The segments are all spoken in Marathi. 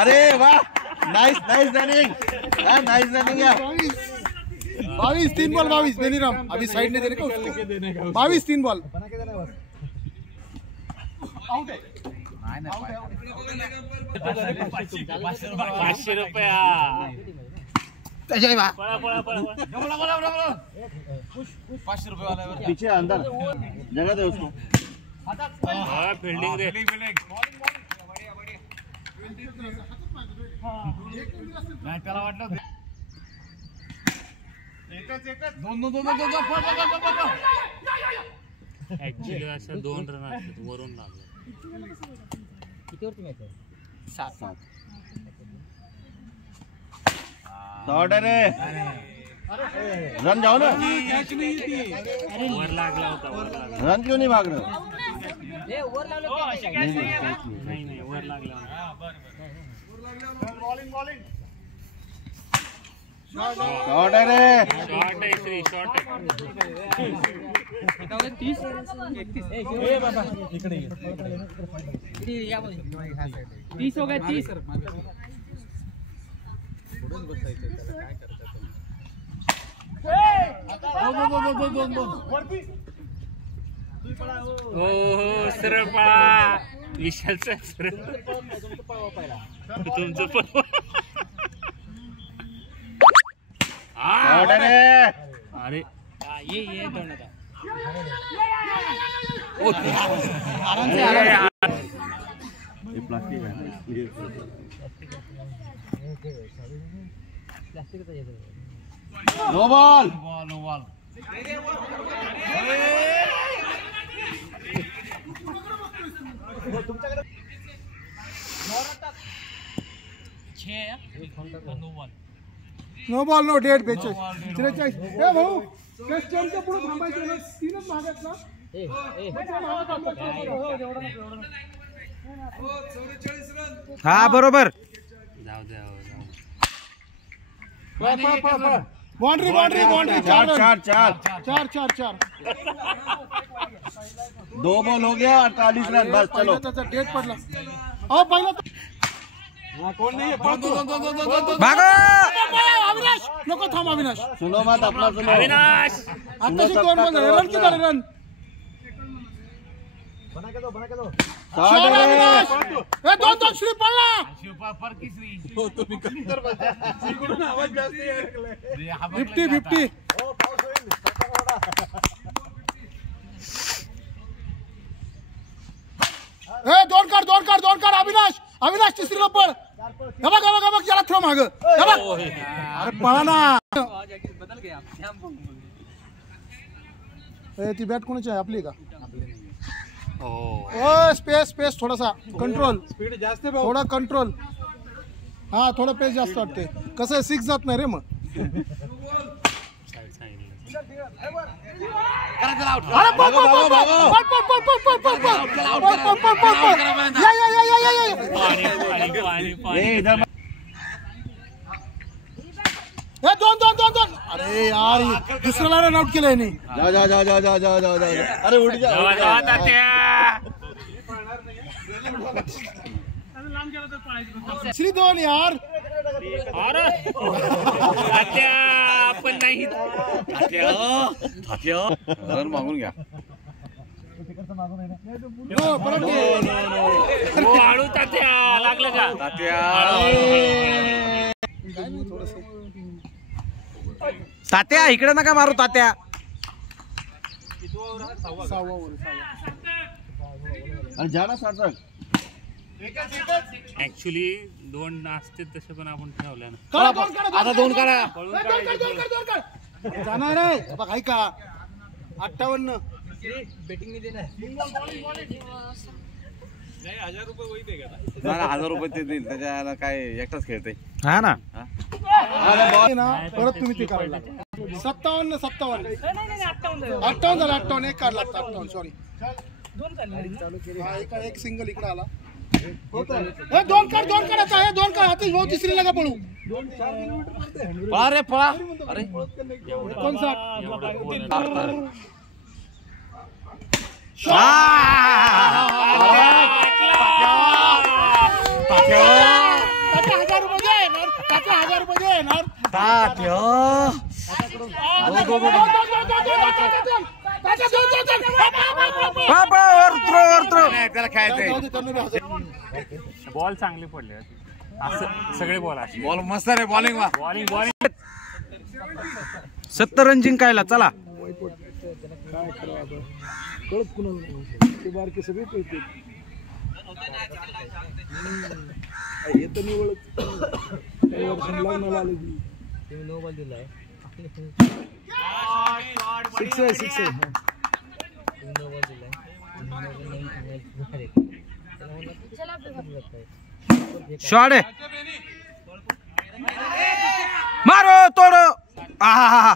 अरे वाह, nice nice running, nice running यार। 22 3 बॉल 22 बेनीराम अभी साइड ने देने का उसको 22 3 बॉल आउट है। 500 रुपया वाला पीछे अंदर जगह दे उसको। फील्डिंग दे त्याला वाटलं ऍक्च्युली असं 2 रन असतात वरून लागले। कितीवरती मॅच आहे? 7 शॉट रे, रन जाओ ना। वर लागला होता, रन क्यों नहीं भाग रहे? वर लावलं नाही वर लागला होता। शॉट है रे, शॉट है श्री, शॉट है। 30 बाबा इकडे या 30 हो गए 30 हो सरळ पळा विशालचा सरळ तुमचं पण शॉट है रे। अरे ये दोन था आराम से ये प्लास्टिक है प्लास्टिक का ये no ball. No ball no date बेच 43 ए भाऊ टेस्ट च्या पुढे थांबायचं ना, 3च मागत ना। हा बरोबर जाऊ द्या बाउंड्री 4 2 बॉल हो गया 48 रन बस। चलो त्याचा डेट पडला। अहो पहिला कोण नाही भागो अविनाश नको थांब अविनाश सुनो मत अपना सुनो। अविनाश आता 2 मध्ये रन किती झाले रन शॉट है रे। ए 2 श्री पडला पर किसरी 50 ए दोन काढ अविनाश तिसरीला पळ। हे बघ याला थ्रो माग। अरे पळा ना। ए ती बॅट कोणाची आहे, आपली का? ओ स्पेस थोडासा कंट्रोल, स्पीड जास्त आहे थोडा कंट्रोल। हा थोडा पेस जास्त वाटते, कसं 6 जात नाही रे मग। दोन अरे यार दुसऱ्याला रन आउट केलंय नाही। जा अरे उठ जा श्री 2 यार। अरे आपण नाही रन मागून घ्या। वाळू तात्या लागलं का तात्या इकडे नका मारू तात्या। आणि जाना सार्थक ऍक्च्युली 2 असते तसे पण आपण ठेवल्या ना। आता 2 काढा जाणार रे बघ ऐका 58 बेटिंग दे ना 1000 रुपये ते देईल त्याच्याला काय एकटाच खेळते। हा ना परत तुम्ही ते करायला 57 झालं 58 एक काढला 58 सॉरी 2 चालू एक सिंगल इकडे आला। 2 काढायचा आहे 2 काढ आतिश भाऊ तिसरी लगा पळू पळा रे पळा। अरे कोणसा त्याच्या 1000 रुपये येणार, त्याच्या 1000 रुपये येणार. त्याला खेळायचंय. बॉल चांगली पडले असं सगळे बॉल असे बॉल मस्त रे, बॉलिंग वा. बॉलिंग 70 रन जिंकायला चला. काय खरं आता कळत कुणाला ते बारके सगळे कळते. येत निवडत लग्नाला आले की तुम्ही नो बॉल दिलाय. 6 आहे 6 आहे. तुम्ही नो बॉल दिलाय. शॉट आहे. मारो तोडो. आहा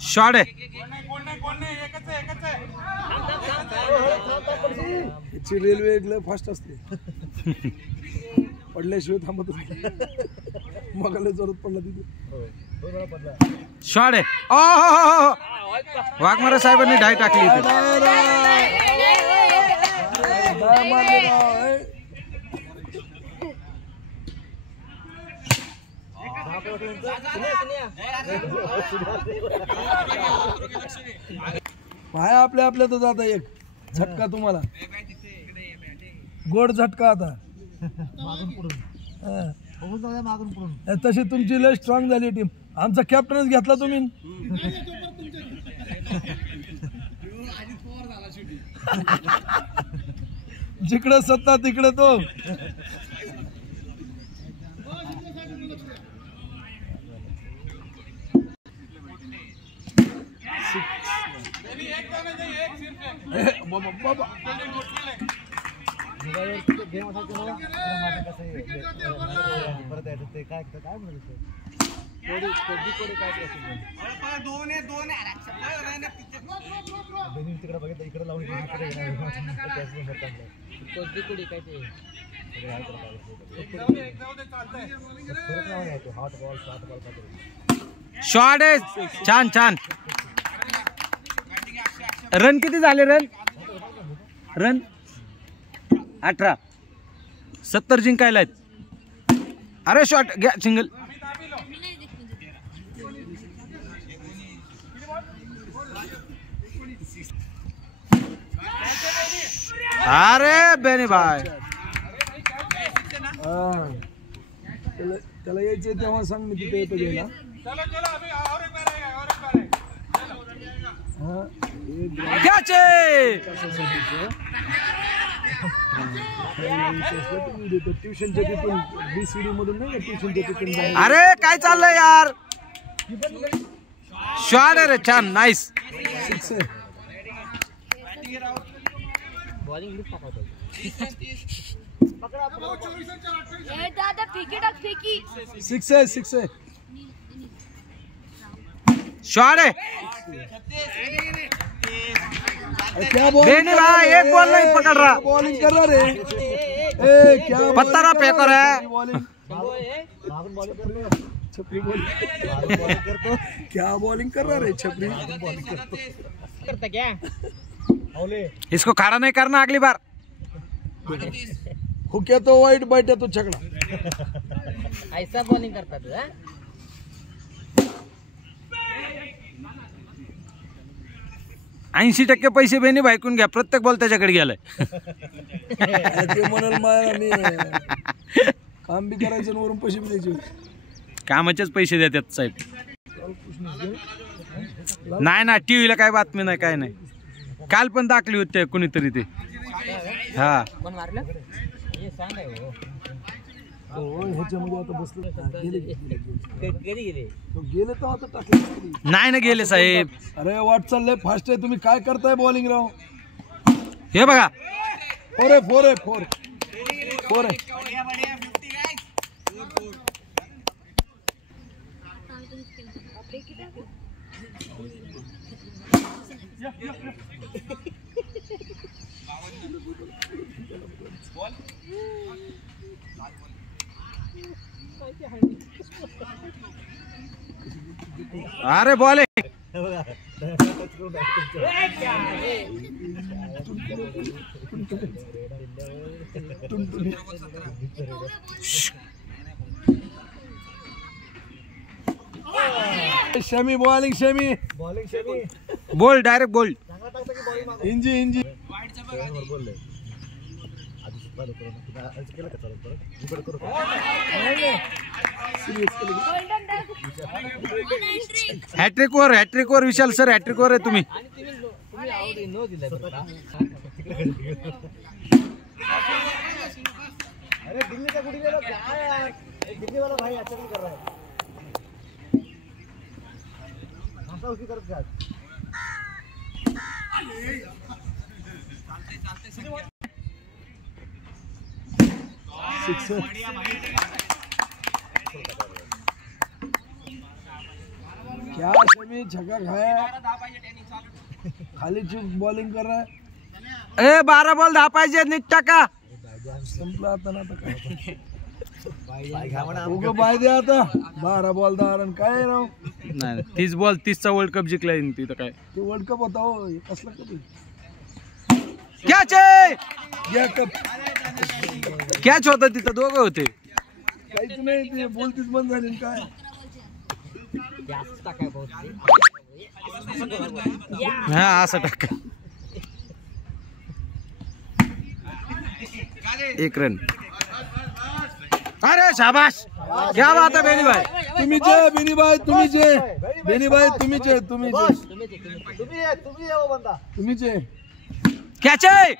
शॉट आहे. याची रेल्वे एकदम फास्ट असते. पडल्याशिवाय थांबत मग जोरात पडला तिथे. शॉट आहे. वाघमारे साहेबांनी डाय टाकली इथे. पाया आपल्या आपल्यात आता एक झटका तुम्हाला गोड झटका आता. तशी तुमची लय स्ट्रॉंग झाली टीम. आमचा कॅप्टनच घेतला तुम्ही. जिकडे सत्ता तिकडे तो. तिकडे बघितलं इकडे लावून शॉट आहे. छान छान. रन किती झाले? रन 18. 70 जिंकायला आहेत. अरे शॉट घ्या सिंगल. अरे बेनी भाई त्याला यायचे तेव्हा सांग मी तिथे येतो घ्यायला. ट्युशनच्या तिथून BCD मधून नाही का, ट्युशनच्या तिथून. अरे काय चाललंय यार. शॉट आहे रे छान. नाईस. 6 आहे. बॉलिंग टाकतो. दादा फेकी टाक फेकी. 6 आहे 6 आहे. शॉट है। क्या बॉलिंग बेनी भाई एक बॉल नहीं पकड़ रहा, बॉलिंग कर रहा रे। क्या पत्ता ना फेंकर है। छपरी बॉलिंग क्या बॉलिंग कर रहा रे छपरी करता क्या? इसको खड़ा नहीं करना अगली बार। हुक्या तो वाइट बैठे तो छकड़ा। ऐसा बॉलिंग करता तू? 80% पैसे बेनी भाईकून घ्या, प्रत्येक बॉल त्याच्याकडे गेलाय। ते म्हणाल मला मी काम बी करायचं आणि वरून पैसे बी द्यायचे। कामाचेच पैसे देतात साहेब। नाही ना, टीव्हीला काय बातमी नाही, काय नाही। काल पण दाखली होते कुणीतरी ते। हा कोण मारलं? हे सांग आहे हो। हो ह्याच्यामध्ये आता बसले गेले गेले तो गेले तर आता टाकले नाही ना गेले साहेब। अरे वाट चाललंय फास्ट आहे, तुम्ही काय करताय बॉलिंग राव? हे बघा 4 आहे 4 आहे 4 आहे। अरे बॉल आहे. शमी बॉलिंग शमी बोल डायरेक्ट बोल. इंजी हॅट्रिक वर विशाल सर, हॅट्रिक वर आहे तुम्ही. तुम्ही आवडी नो दिला बरं का? अरे दिल्ली का गुड़ी ले लो, क्या है यार, दिल्ली वाला भाई अच्छा नहीं कर रहा है, भाषा उसकी तरफ से. क्या शमी छक्का खाया, खाली चुप बॉलिंग कर रहा है. 12 बॉल 10 पाहिजे नीट टाका. संपला आता ना आता उगं बाय द्या आता. 12 बॉल 10 रन काय राव. नाही 30 बॉल 30चा वर्ल्ड कप जिंकलाय तिथं काय. ते वर्ल्ड कप होता हो, हे कसलं कधी कॅच आहे. या कप कॅच होता तिथं, दोघं होते. काहीच नाही, ते बोलतीच बंद झाली काय. हा असं टाका. 1 रन. अरे शाबाश, क्या बात है बेनी भाई. तुम्ही जे बेनी भाई, तुम्ही जे बेनी भाई, तुम्ही जे तुम्ही है वो बंदा. तुम्ही जे कॅच आहे.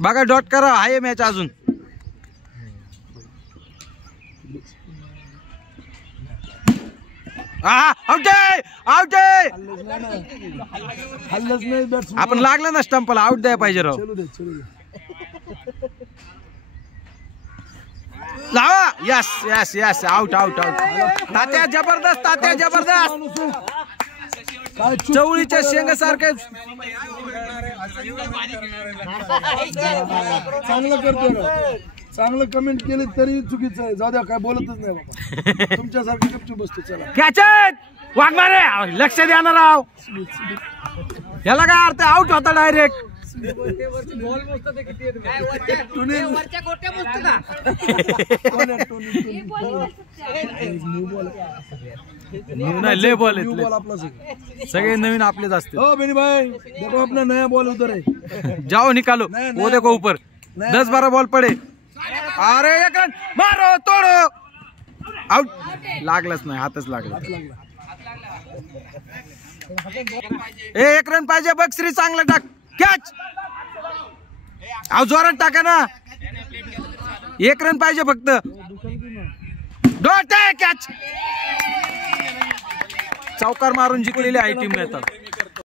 बघा डॉट करा, आहे मॅच अजून. आउट आहे, आउट आहे. हल्लच नाही बॅट्समन. आपण लागलं ना स्टंपला, आउट द्यायला पाहिजे राव. चलू दे लावा. Yes yes yes, out out out. Tatya जबरदस्त, तात्या जबरदस्त. काय चूक चवळीच्या शेंगासारखे. चांगलं करतोय राव. चांगलं कमेंट केली तरी चुकीचं आहे. जाऊ द्या, काय बोलतच नाही बाबा. तुमच्यासारखं गपचूप बसतो. चला कॅच वाघमारे, लक्ष द्या ना राव. याला काय अर्थ, आउट होता डायरेक्ट. वरच्या गोट्या मोजतो का? नाही लय बॉल न्यू आहेत, बॉल आपला सगळं. सगळे नवीन आपलेच असते. हो बेनी भाई, देखो अपना नया बॉल उधर है. जाओ निकालो, वो देखो ऊपर 10-12 बॉल पडे. अरे 1 रन मारो, तोडो. आउट. लागलाच नाही, हातच लागला. 1 रन पाहिजे बघ श्री, चांगला टाक. कॅच. अहो जोरात टाका ना. 1 रन पाहिजे फक्त. डॉट आहे, कॅच. चौकार मारून जिंकलेली आहे टीम आता.